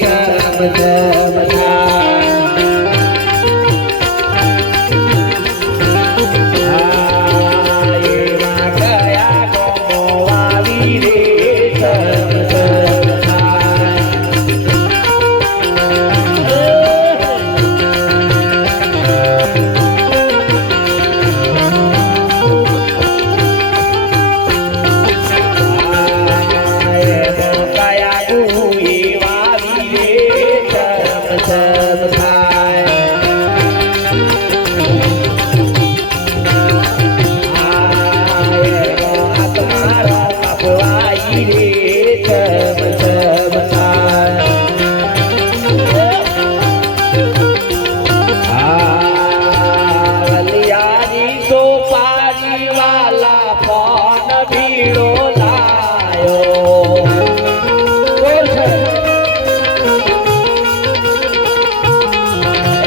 કામ થાય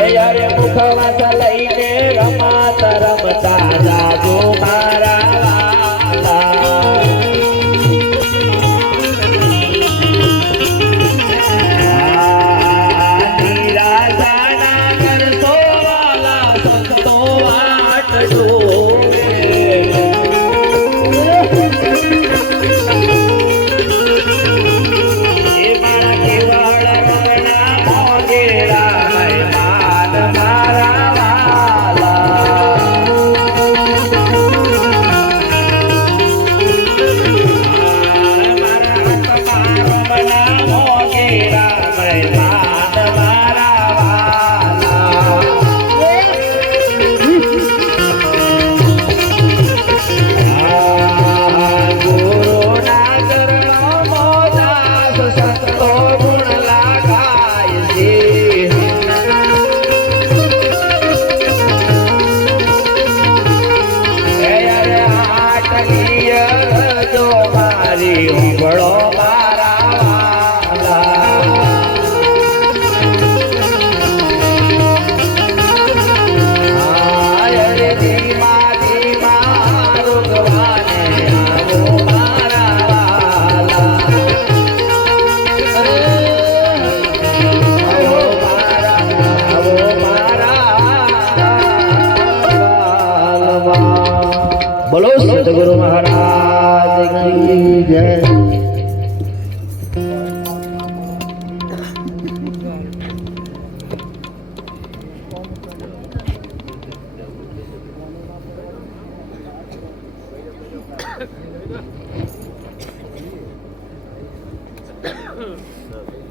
હજારે મુખ વાસ લઈને રમા. ಹೊಂಬಳೋ Thank you.